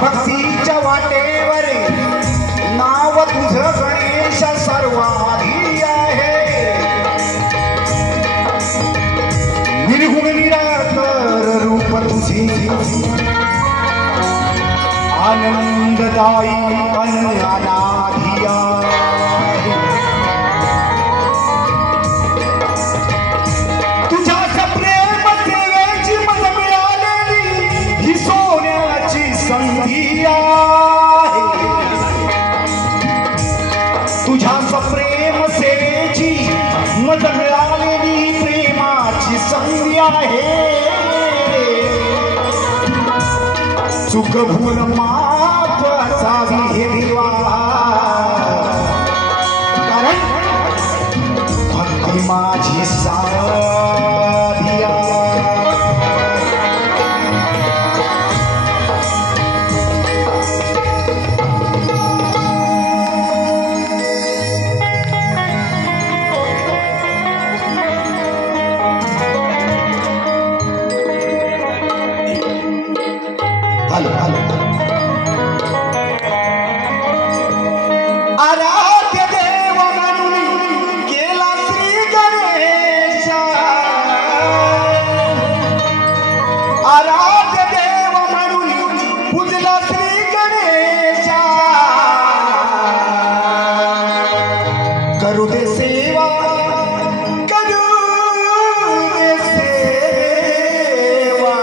भक्तीच्या वाटेवर नाव तुझं गणेश सर्वाधी आहे। निर्गुण निराकार रूप तुझे आनंददायी अनाधी आहे। तुझ्या प्रेम सेवेची मज मिळालेली ही सोन्याची संधी आहे। तुझ्या प्रेम सेवेची मज मिळालेली प्रेमाची संधी आहे। चुक भूल माफ असावी हे देवा, कारण भक्ती माझी साधी आहे। आराध्य देव म्हणून केला श्री गणेश, आराध्य देव म्हणून पूजला श्री गणेश। करू दे सेवा, करू दे सेवा,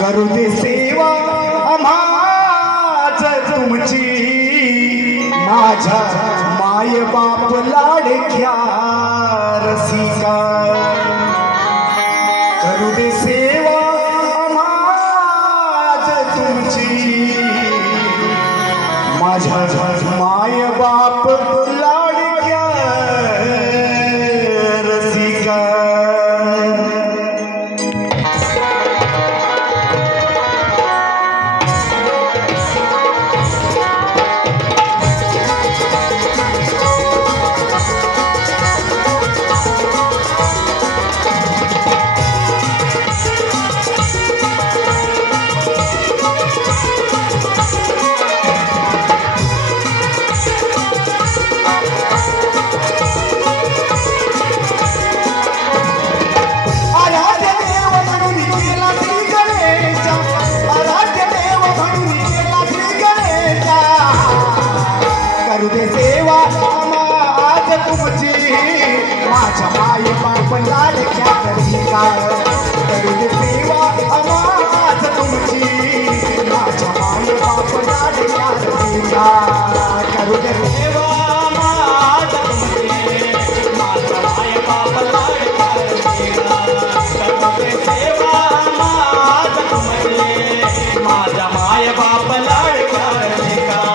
करू दे सेवा तुमची माझा माय बाप लाडक्या रसिका। करू दे सेवा माझ तुमची माझा माय बाप लाडक्या रसिका। माझ्या माय बाप लाडक्या करिता करू दे सेवा आवाज तुमची माझ्या माय बाप लाडक्या करिता करू दे सेवा आवाज तुमची माझ्या माय बाप लाडक्या करिता करू दे सेवा आवाज तुमची माझ्या माय बाप लाडक्या करिता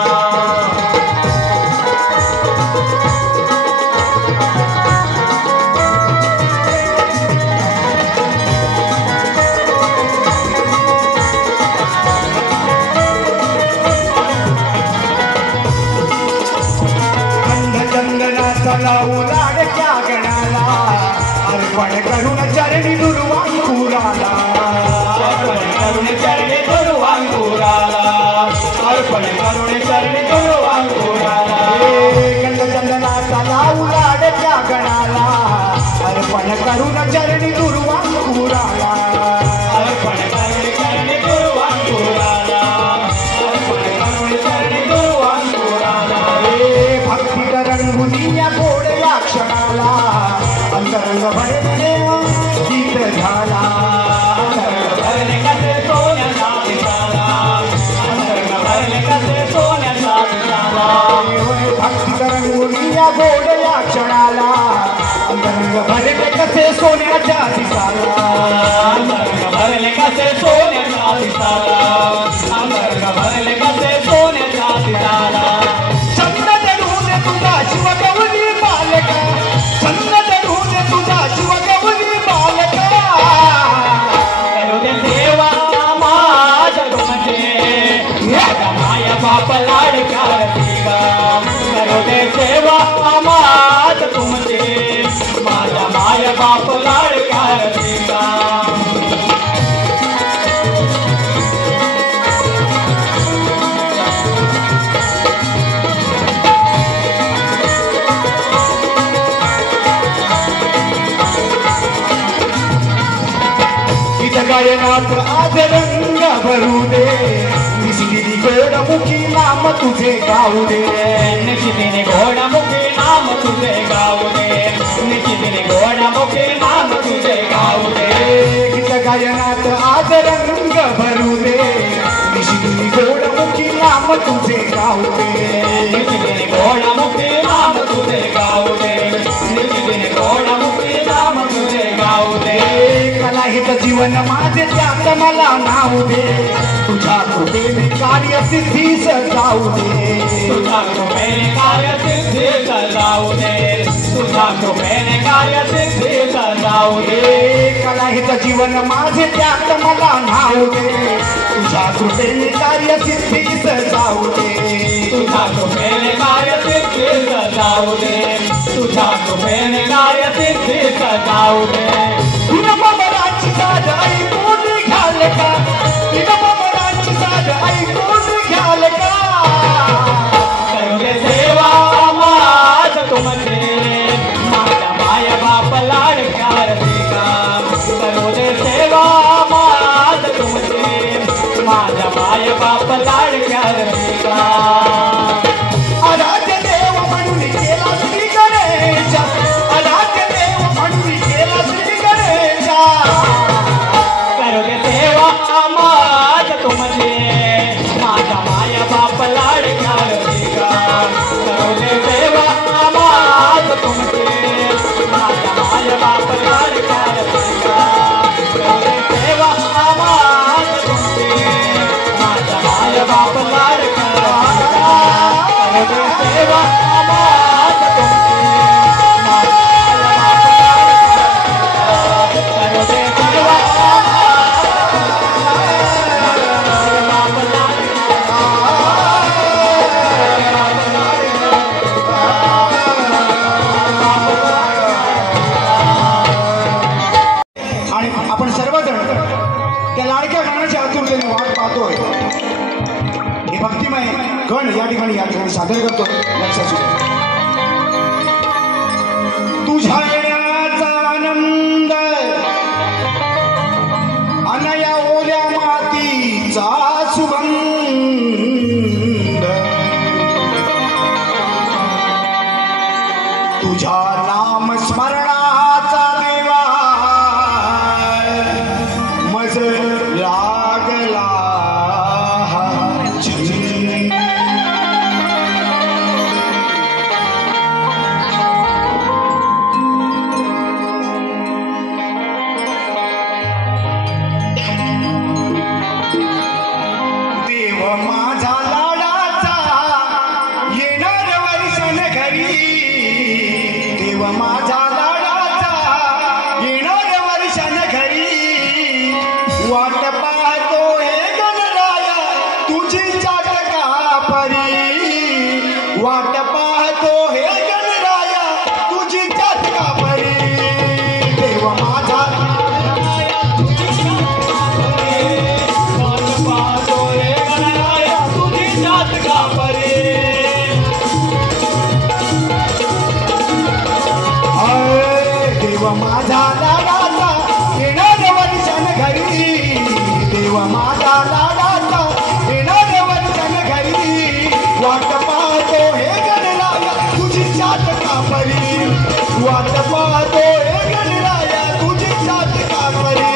लावू लाडक्या गणाला अर्पण करून चरणी दुर्वांकुराला अर्पण करून चरणी दुर्वांकुराला अर्पण करून चरणी दुर्वांकुराला गंधचंदनाचा लावू लाडक्या गणाला अर्पण करून चरणी दुर्वांकुराला अर्पण करून चरणी दुर्वांकुराला अर्पण करून चरणी दुर्वांकुराला भक्ती रंगुनिया गोड या क्षणाला अंतरंग भरले गीत झाला अंतरंग भरले कसे सोन्याचा दिसाला अंतरंग भरले कसे सोन्याचा दिसाला भक्ती रंगुनिया गोड या क्षणाला अंतरंग भरले कसे सोन्याच्या दिसाला अंतरंग भरले कसे सोन्याचा दिसाला अंतरंग भरले कसे सोन्याचा दिसाला शिव गवली बालका छंद धरून तुझा शिव गवली बालका करू दे सेवा माझ्या तुमचे माझ्या माया बाप लाडका रसिका करू दे सेवा माझ्या तुमचे माझ्या माया बाप लाडका रसिका गायनात आज रंग भरू दे निशिदिनी घोडमुखी नाम तुझे गाऊ दे निशिदिनी घोडमुखी नाम तुझे गाऊ दे निशिदिनी घोडमुखी नाम तुझे गाऊ दे गीत गायनात आज रंग भरू दे निशिदिनी घोडमुखी नाम तुझे गाऊ दे निशिदिनी घोडमुखी नाम तुझे गाऊ दे निशिदिनी घोडमुखी नाम तुझे गाऊ दे कलाहित जीवन माझे त्यात मला नाव दे तुझ्या कृपेने कार्य सिद्धीस जाऊ दे तुझ्या कृपेने कार्य सिद्धीस जाऊ दे तुझ्या कृपेने कार्य सिद्धीस जाऊ दे कलाहित जीवन माझे त्यात मला नाव दे तुझ्या कृपेने कार्य सिद्धीस जाऊ दे तुझ्या कृपेने कार्य सिद्धीस जाऊ दे तुझ्या कृपेने कार्य सिद्धीस जाऊ दे ममराची साज ऐकून घ्याल का ममराची साज ऐकून घ्याल का करू दे सेवा माझ तुमचे माझ्या माया बाप लाडक्या रसिका करू दे सेवा माझ तुमचे माझ्या माया बाप लाडक्या रसिका आराध्य देव म्हणून केला श्री गणेश आराध्य देव म्हणून केला श्री करू दे सेवा माझ्या तुमचे माझ्या माया बाप लाडक्या रसिका करू दे सेवा माझ्या तुमचे माझ्या माया बाप लाडक्या रसिका करू दे सेवा माझ्या तुमचे माझ्या माया बाप लाडक्या रसिका गण या ठिकाणी सादर करतो लक्षात ठेवा. तुझ्या येण्याचा आनंद अनया ओल्या मातीचा सुगंध तुझ्या नाम स्मरणाचा देवा मज लागला माझा लाडाचा येणार वर्षान घरी वाट पाहतो हे गणराया तुझी चाटका परी वाट पाहतो हे गणराया तुझी चाटका परी देव माझा वाट पाहतो हे गणराया तुझी चाटका परी देव माझा लाडाचा येणार वर्षान घरी देव माझा लाडाचा येणार वर्षान घरी वाट पाहतो हे गणराया तुझी चाटका परी वाट पाहतो हे गणराया तुझी चाटका परी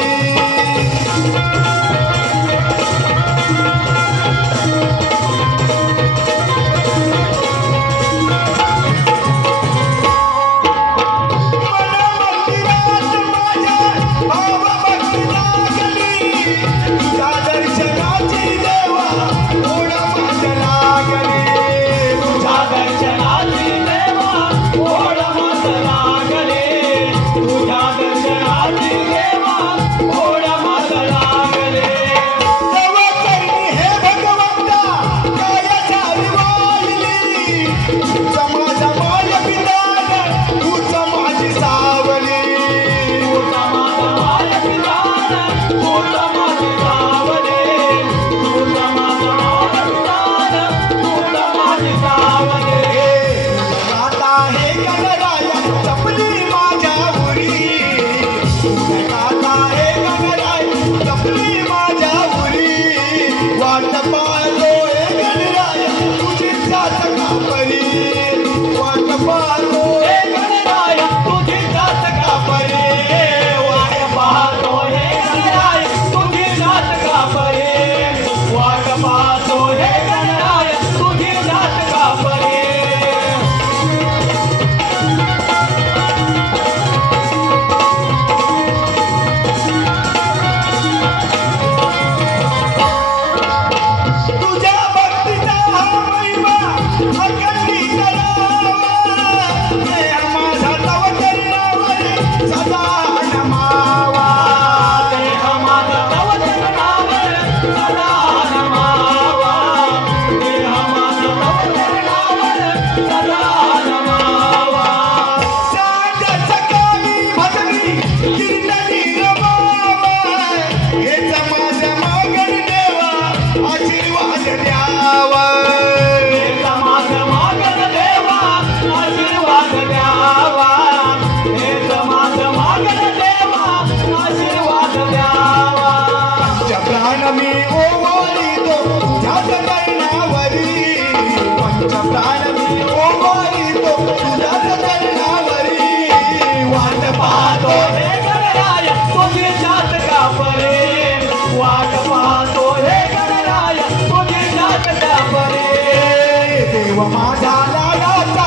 देव माझा लाडाचा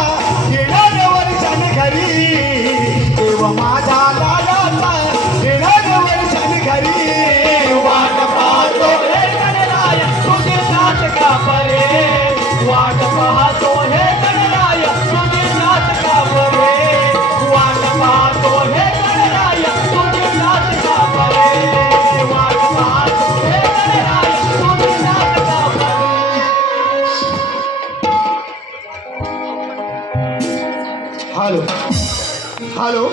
येणार वर्षान घरी देव माझा लाडाचा येणार वर्षान घरी वाट पाहतो हे गणराया तुझी नाटका परे वाट पाहतो हे गणराया तुझी नाटका परे वाट पाहतो हे गणराया तुझी नाटका परे वाट पाहतो हे गणराया तुझी नाटका परे. हॅलो हॅलो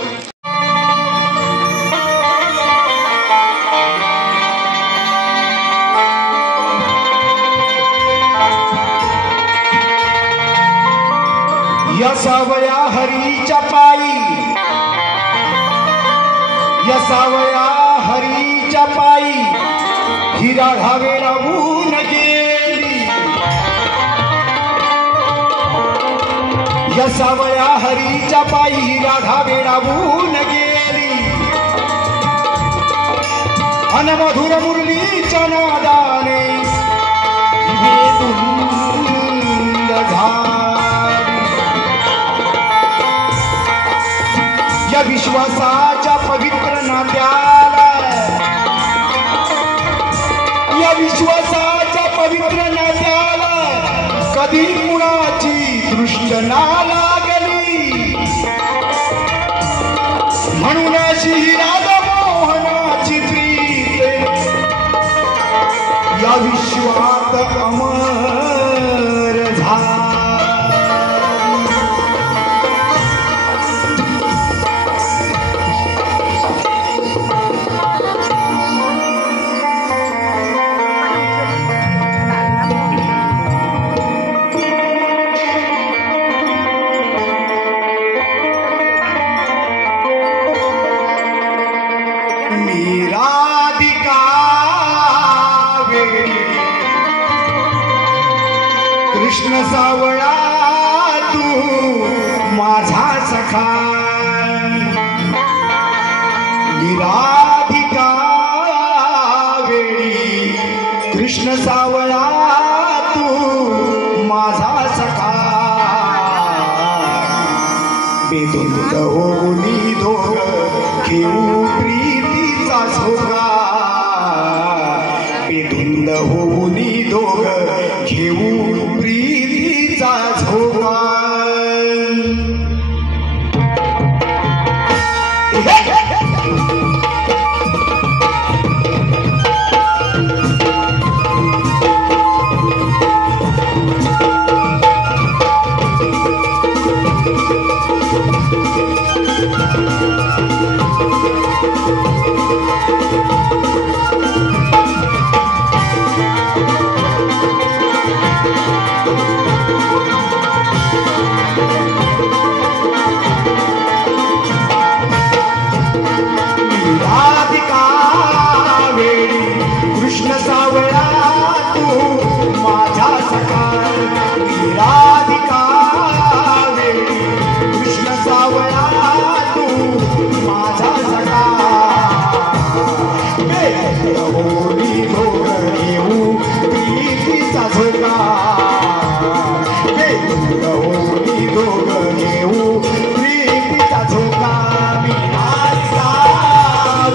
यसावया हरीच्या पायी, यसावया हरीच्या पायी ही राधा वेळावून गेली, यसावया हरीच्या पायी ही राधा वेळावून गेली, अन मधुर मुरलीच्या नादाने धुंद झाली. या विश्वासाच्या पवित्र नात्याला, या विश्वासाच्या पवित्र नात्याला कधी कुणाची तृष्णा लागली, म्हणून अशी राधा मोहनाची प्रीत या विश्वात अमर झाली. कृष्ण सावळा तू माझा सखा, निराधिका वेळी कृष्ण सावळा तू माझा सखा, बेधुंद होऊन दोघ घेऊ प्रीतीचा झोका, बेधुंद होऊन दोघ घेऊ प्रीतीचा झोका. कृष्ण सावळा तू माझा सखा, निराधिका वेळी कृष्ण सावळा तू माझा सखा, होली भोग घेऊ प्रीतीचा झोका, होली भोग घेऊ प्रीतीचा झोका. निराधिका वेळी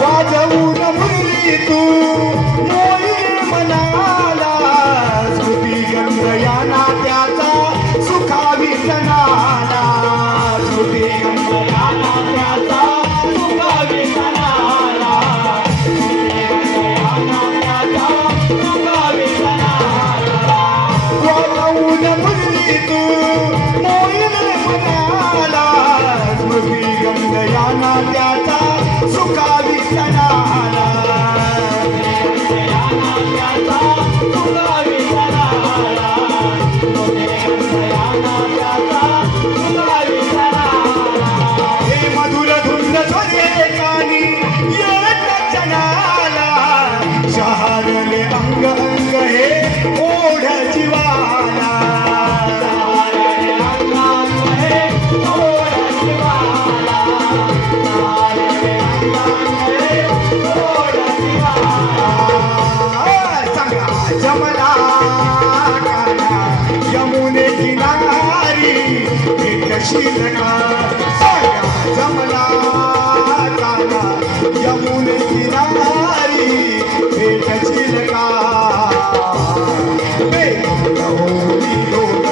वाजवून मुरली तू मोहील मनाला, स्मृती गंध या नात्याचा सुखावी सणाला, स्मृती गंध या नात्याचा सुखावी सणाला, स्मृती गंध या नात्याचा सुखावी सणाला. वाजवून मुरली तू मोहील मनाला, स्मृती गंध या नात्याचा सुखावी सणाला, सुखावी सणाला, सुखावी सणाला. हे मधुर धुंद स्वरे कानी येत जनाला, शहारले अंग अंग हे ओढ जीवाला, शहारले अंग अंग हे ओढ जीवाला, शहारले अंग अंग हे ओढ जीवाला. सांगा जमला काना यमुने किनारी भेटशील का, सांगा जमला काना यमुने किनारी भेटशील का, होली दोघ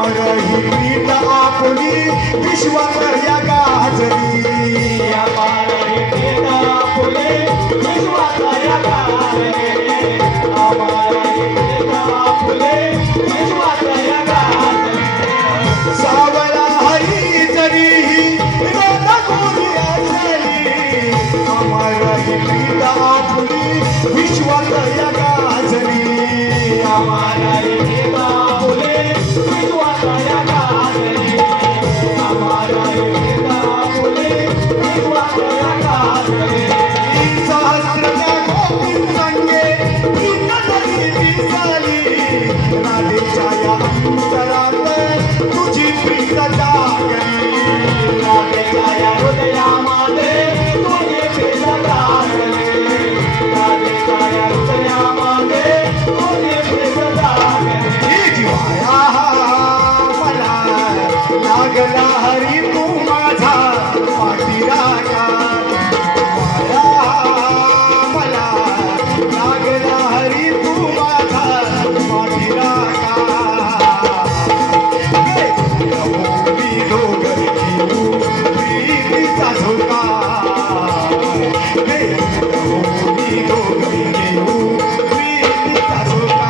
अमर ही प्रीत आपुली विश्वात या गाजली अमर ही प्रीत आपुली विश्वात या गाजली अमर ही प्रीत आपुली विश्वात या गाजली सावळा हरी जरी रोता गोरी असली अमर ही प्रीत आपुली विश्वात या गाजली अमर ही प्रीत आपुली विश्वात या गाजली अमर ही प्रीत आपुली विश्वात या गाजली सहस्रच्या गोपींसंगे प्रीत जरी दिसली राधेच्या या अंतरात तुझी प्रीत जागली राधेच्या या हृदयामध्ये तुझी प्रीत जागली राधेच्या या हृदयामध्ये तुझी प्रीत जागली जिवाया मला लागला हरी तू माझा पाठीराया मला लागला हरी तू माझा पाठीराया मी लोक घेऊ प्रीतीचा झोका मी लोक घेऊ प्रीतीचा झोका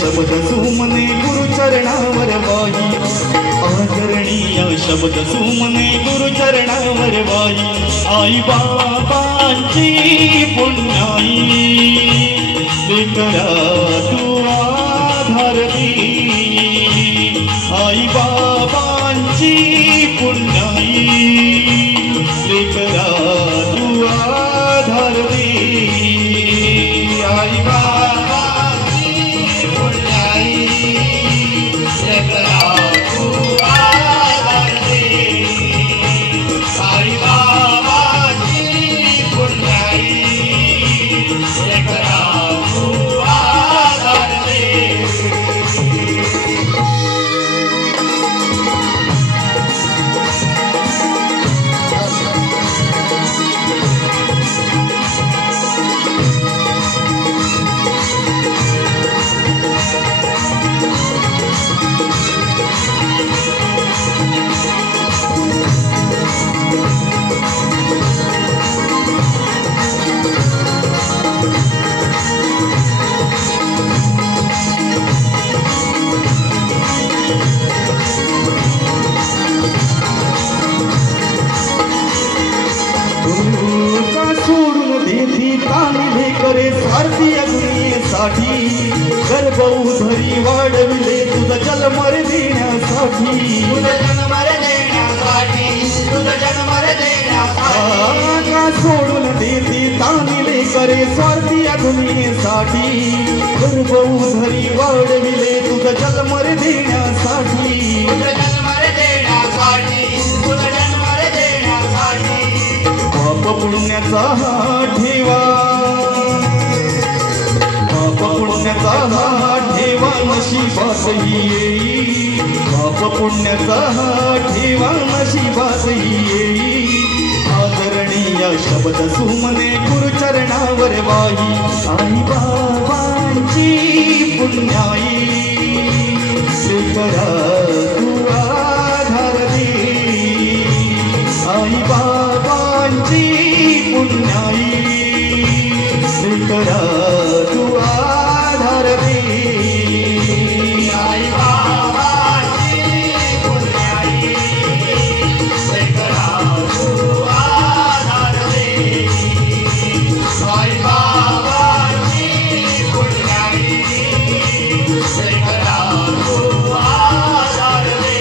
शब्द झुमने गुरुचरण गुरुचरणावर वाही आदरणीय शब्द सुमने गुरुचरणावर वाही आई बाबांची पुण्याई लेकरा तू आधार दे आई बाबांची पुण्याई लेकरा तू आधार दे आई बाबांची पुण्याई लेकरा तू आधार दे आई बाबांची पुण्याई लेकरा तू आधार दे सोडून देती तामिले करे स्वार्थी अग्नीसाठी गर्भ उधरी वाढविले तुझा जन्मर देण्यासाठी सोडून देती तामिले करे स्वार्थी अग्नीसाठी गर्भ उधरी वाढविले तुझा जन्मर देण्यासाठी पाप पुण्याचा हा ठेवा पाप पुण्याचा हा ठेवा नशिबात येई पाप पुण्याचा हा ठेवा नशिबात येई आदरणीय शब्द सुमने गुरुचरणावर वाही आई बाबांची पुण्याई लेकरा तू आधार दे आई बाबांची पुण्याई लेकरा तू आधार दे आई बाबांची पुण्याई लेकरा तू आधार दे आई बाबांची पुण्याई लेकरा तू आधार दे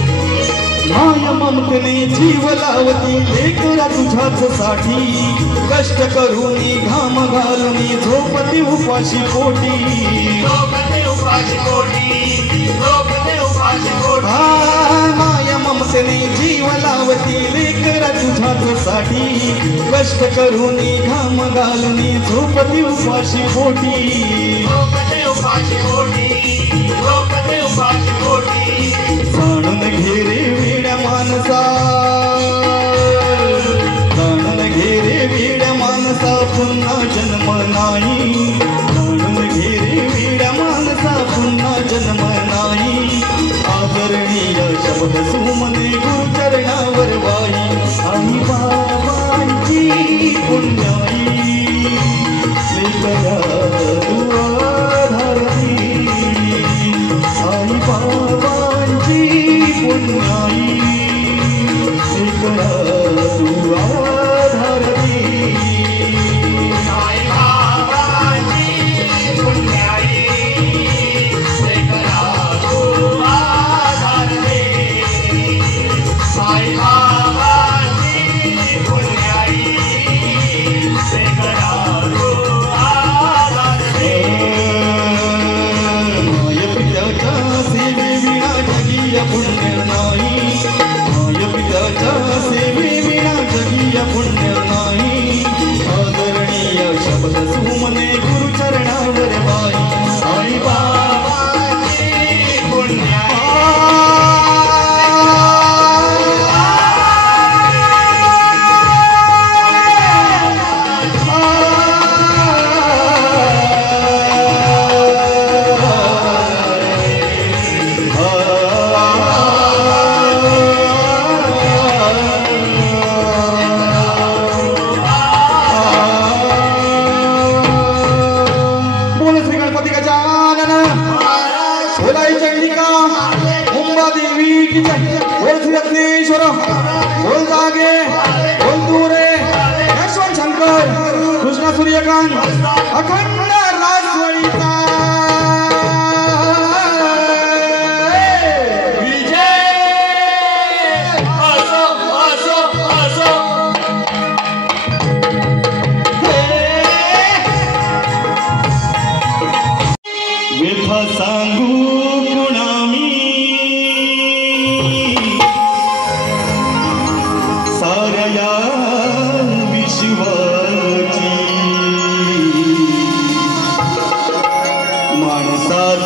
माया ममतेने जीव लावती लेकरा तुझ्याच साठी कष्ट करूनी घाम घालूनी झोपती उपाशी पोटी माया ममतेने जीव लावती लेकरा तुझ्याच साठी कष्ट करूनी घाम घालूनी झोपती उपाशी पोटी जाणून घेरे वेड्या माणसा जाणून घेरे वेड्या माणसा पुन्हा जन्म नाही जाणून घेरे वेड्या माणसा पुन्हा जन्म नाही आदरणीय शब्द सुमने गुरुचरणावर वाही आई बाबांची पुण्याई लेकरा तू आधार दे आई बाबांची पुण्याई लेकरा तू आधार दे आई बाबांची पुण्याई लेकरा तू आधार दे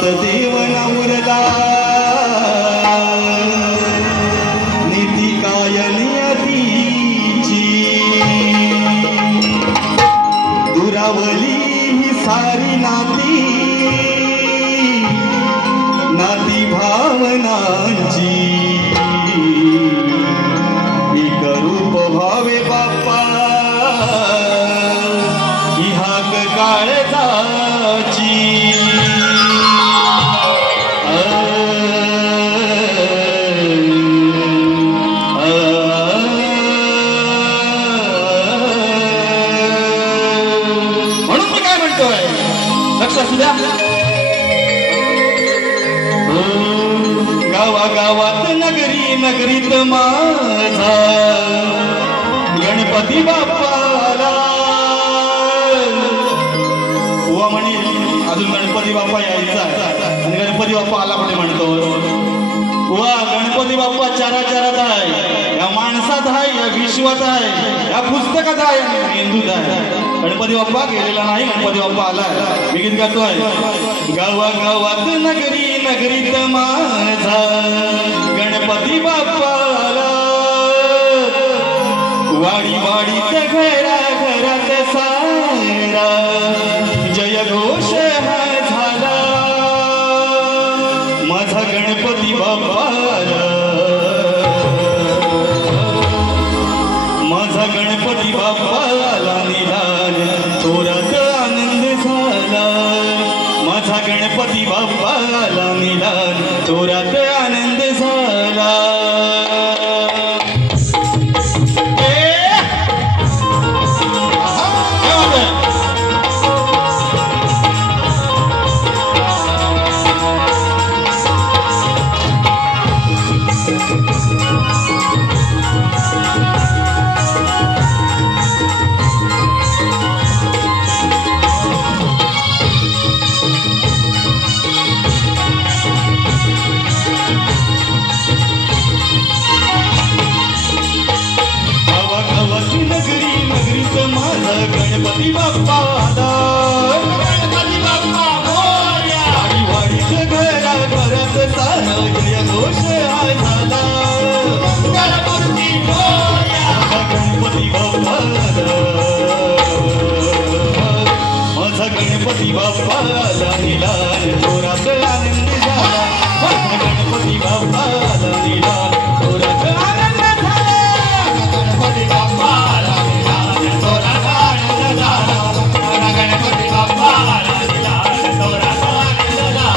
घरात देव नवरला नीती काय नियतीची दुरावली ही सारी नाती नाती भावनांची एक रूप भावे बाप्पा ही हाक काळजाची म्हणून मी काय म्हणतोय लक्षात असू द्या गावागावात नगरी नगरीत माझा गणपती बाप्पाला वा म्हणे अजून गणपती बाप्पा यायचा आणि गणपती बाप्पा आला म्हणे म्हणतो वा गणपती बाप्पा चाराचारात आहे या माणसात आहे या विश्वात आहे या पुस्तकात आहे मेंदूत आहे गणपती बाप्पा गेलेला नाही गणपती बाप्पा आलाय मी गीत गातोय गावागावात नगरी नगरीत माझा गणपती बाप्पाला वाडी वाडीत घरा घरात सारा जय घोष हा झाला माझा गणपती बाप्पाला माझा गणपती बाप्पाला निदान थोरात आनंद झाला माझा गणपती बाप्पाला निदान थोरात आनंद झाला गणपती बाप्पा गणपती बाप्पा मोरया वाडी वाडीत घरा घरात सारा जय घोष हा झाला गणपती मोरया गणपती बाप्पा माझा गणपती बाप्पाला निदान थोरात आनंद झाला माझा गणपती बाप्पाला निदान थोरात आनंद झाला गणपती बाप्पाला निदान थोरात गणपती बाप्पाला निदान थोरात आनंद झाला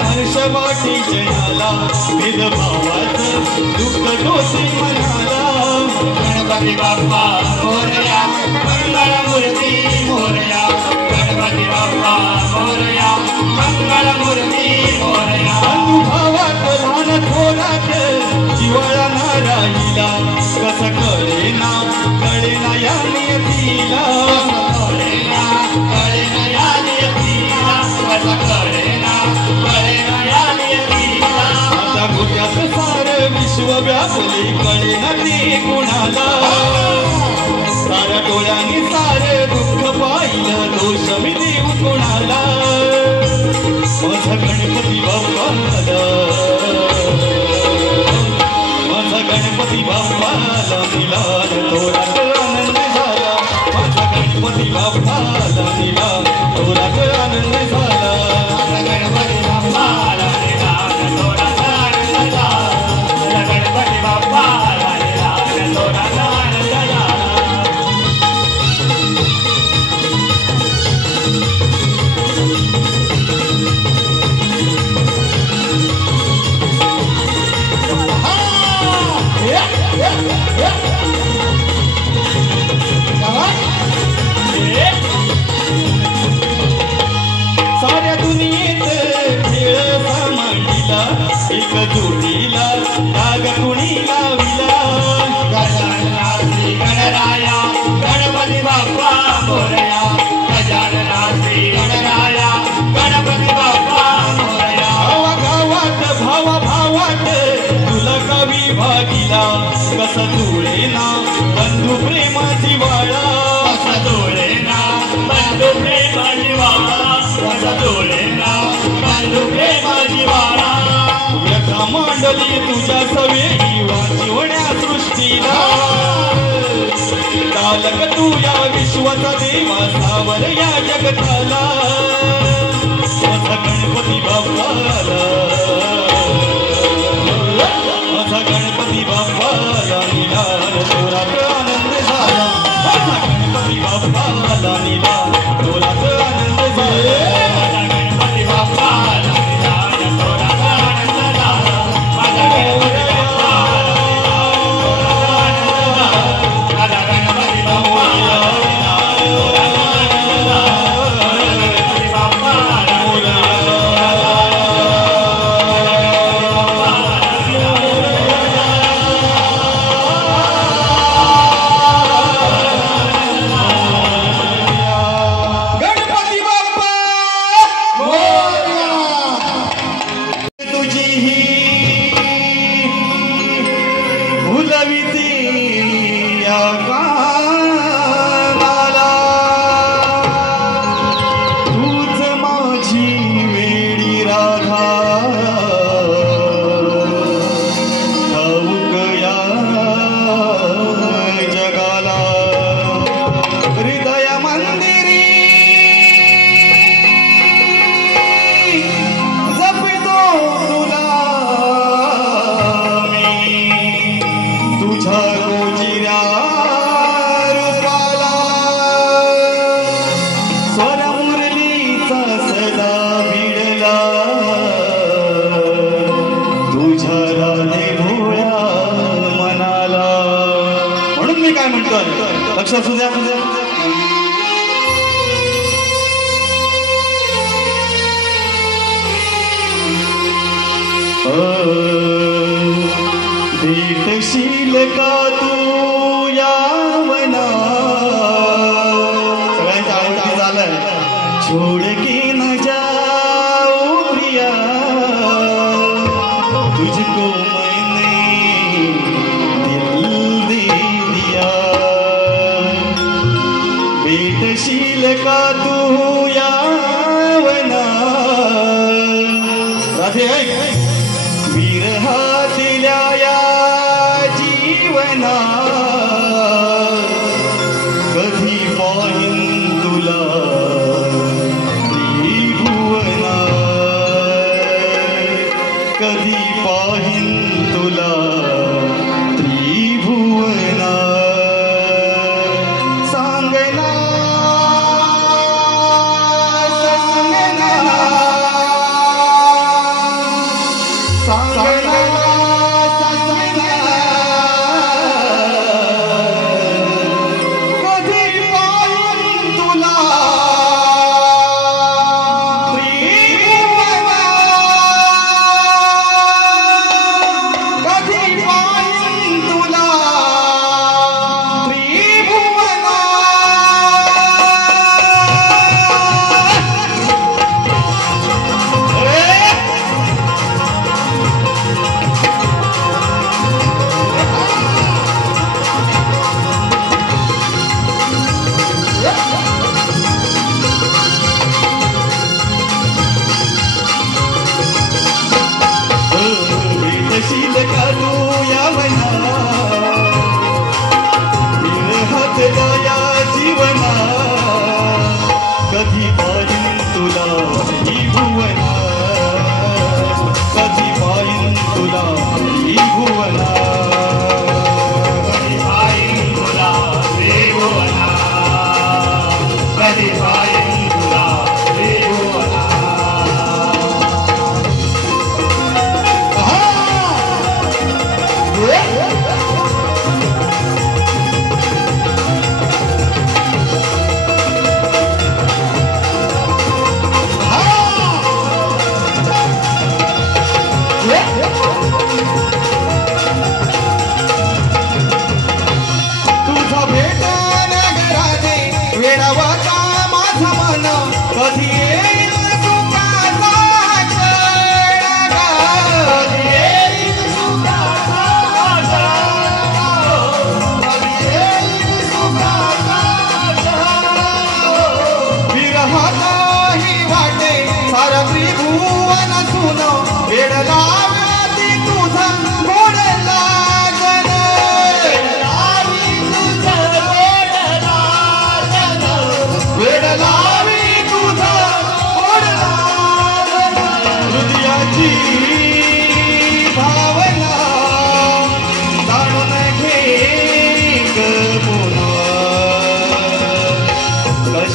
हर्षवाटी जयाला भेदभावाचं दुःख दोषी मनाला गणपती बाप्पा मोरया मंगळ मूर्ती मोरया गणपती बाप्पा मोरया मंगळ मूर्ती मोरया अनुभवात लहान थोरात जिवाळा ना राहिला कसं कळेना या नियतीला कळेना या नियतीला कसं कळेना या नियतीला आता गोट्यात सारं विश्व व्यापले कळेना ते कुणाला साऱ्या डोळ्यांनी सारं दुःख पाहिलं दोष मी देऊ कुणाला माझा गणपती बाप्पाला माझा गणपती बाप्पाला मिलान थोरात आनंद झाला माझा गणपती बाप्पाला मिलान थोरात आनंद झाला माझा गणपती बाप्पाला मिलान थोरात आनंद झाला माझा गणपती बाप्पाला मिलान थोरात आनंद झाला साऱ्या दुनियेत खेळ सामांडीला एक जोडीला राग कुणी लाविला गणराया गणपती बाप्पा विभागीला कस जुळेना बंधू प्रेमाची वाळा कस जुळेना बंधू प्रेमाची वाळा कस जुळेना बंधू प्रेमाची वाळा व्यथा मांडली तुझ्या सवेळी वाचिवण्या सृष्टीला चालक तू या विश्वाचा देवा सावर या जगताला माझा गणपती बाप्पाला माझा गणपती बाप्पाला निलाल जोरात आनंद झाला माझा गणपती बाप्पाला निलाल जोरात आनंद झाला माझा गणपती बाप्पाला निलाल जोरात आनंद झाला माझा गणपती भेटशील का तू यावना सगळ्यांच्या आवडती झालंय छोड के न जाऊ प्रिया तुझको मैंने दिल दे दिया भेटशील का तू यावना राधे विरहातल्या या जीवना कधी पाहीन तुला त्रिभुवना कधी पाहीन तुला त्रिभुवना सांगना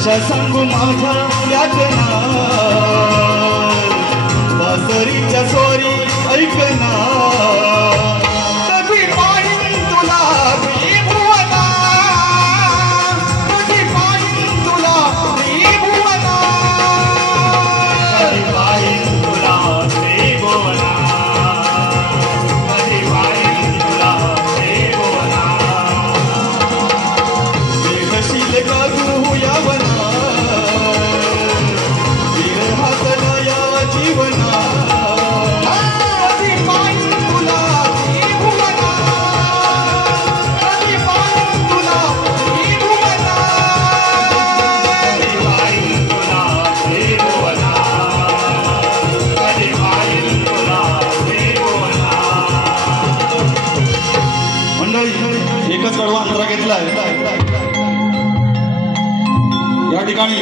कशा सांगू माझ्या यातना बासरीच्या सोरी ऐकना कधी पाहिन तुला त्रिभुवना कधी पाहिन तुला त्रिभुवना कधी पाहिन तुला त्रिभुवना कधी पाहिन तुला त्रिभुवना देहशील कागू यावना विरहात नया जीवना कधी पाहिन तुला त्रिभुवना कधी पाहिन तुला त्रिभुवना कधी पाहिन तुला त्रिभुवना कधी पाहिन तुला त्रिभुवना मंडळी एकच कडवा अंतरा घेतलाय या ठिकाणी